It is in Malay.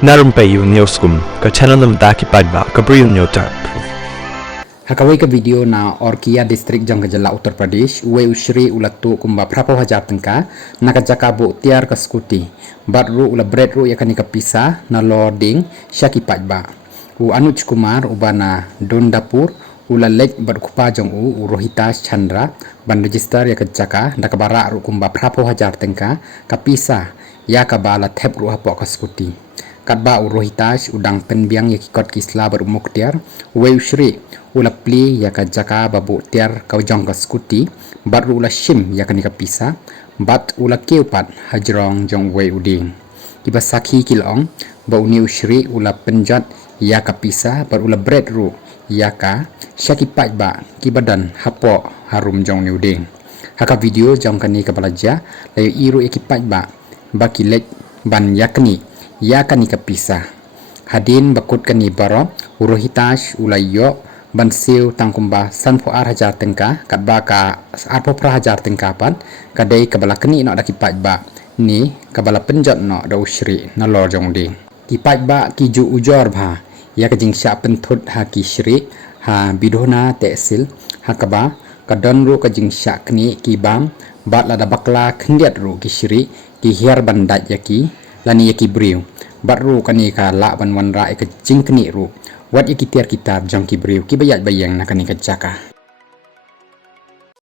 narum payu neoskum ka channel nam daki padba ka briu nyotar Hakawai ke video na Orkia distrik jang Jala Uttar Pradesh uwe usri ulatu kumba prapo hajar tengka na kajaka bu tiar ka skuti batru ula bread ru yakani ka pisa na loading syaki pajba u Anuj Kumar ubana Dondapur ula lek berkupa jong u Rohitas Chandra ban register ya kajaka da kabara ru kumba prapo hajar tengka ka pisa ya ka bala thep ru hapo ka skuti kadba Rohitas udang penbiang ya kikot kisla berumuk tiar uwe usri ula pli ya ka jaka babu tiar kau jong ka skuti baru ula shim ya ka pisa bat ula keupat hajrong jong we uding kiba sakhi kilong ba uni usri ula penjat ya ka pisa baru ula bread ru ya ka syaki ba kibadan hapo harum jong ni uding haka video jong kani ka balaja layu iru ekipat ba bakilek ban yakni ya kani ka pisa hadin bakut kani baro Rohitas ulayo bansiu tangkumba sanpo hajar tengka kadba ka arpo hajar tengka pan kadai kabala keni no daki pajba ni kabala penjat no da usri na lor jong ding ki pajba ki ju ujor bha ya ka jing sya penthut ha ki shri ha bidhona tehsil ha kaba kadon ru ka jing sya kni ki bam bat la da bakla khndiat ru ki shri ki hiar bandat yaki lani yaki briu bat ru kani ka la ban wan ra ka jing kni ru wat iki tiar kitab jong ki briu ki bayat bayang na kani ka jaka